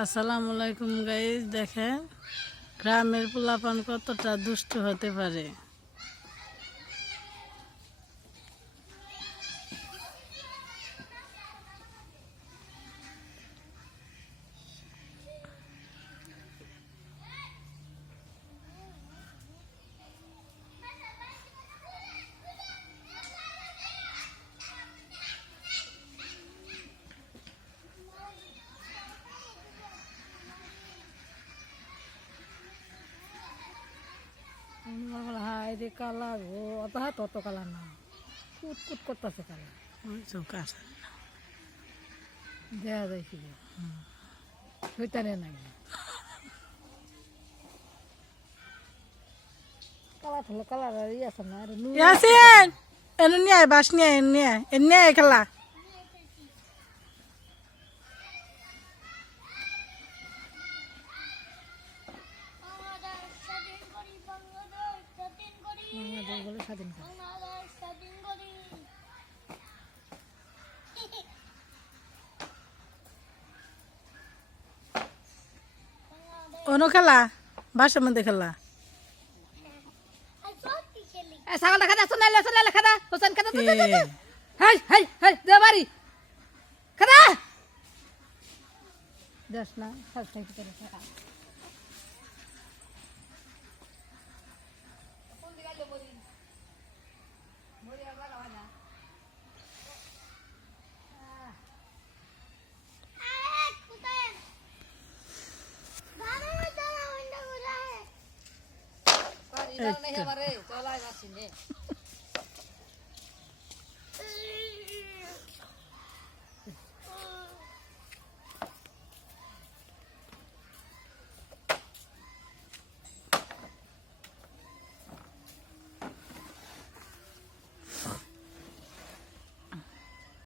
আসসালামু আলাইকুম গাইস, দেখেন গ্রামের পোলাপান কতটা দুষ্ট হতে পারে। হাই রে কালা গো, অত হাত অত কালা না, কুট কুট করতেছে কালা দেখা যাইছিল শৈতানের নাকি কালা থাকলে কালার আর আছে না। ইয়াসিন এনে নিয়ে আয়, বাস নিয়ে আয়, এনে আয় খেলা। বলে স্বাধীন করে অন্য খেলা, বাসার মধ্যে খেলা। ছাগলটা খাদা, সোনাইলে সোনাইলে খাদা, হোসেন খাদা, হাই হাই হাই দেবারি খাদা দেশ না সব সাইড করে খাদা। এই তো।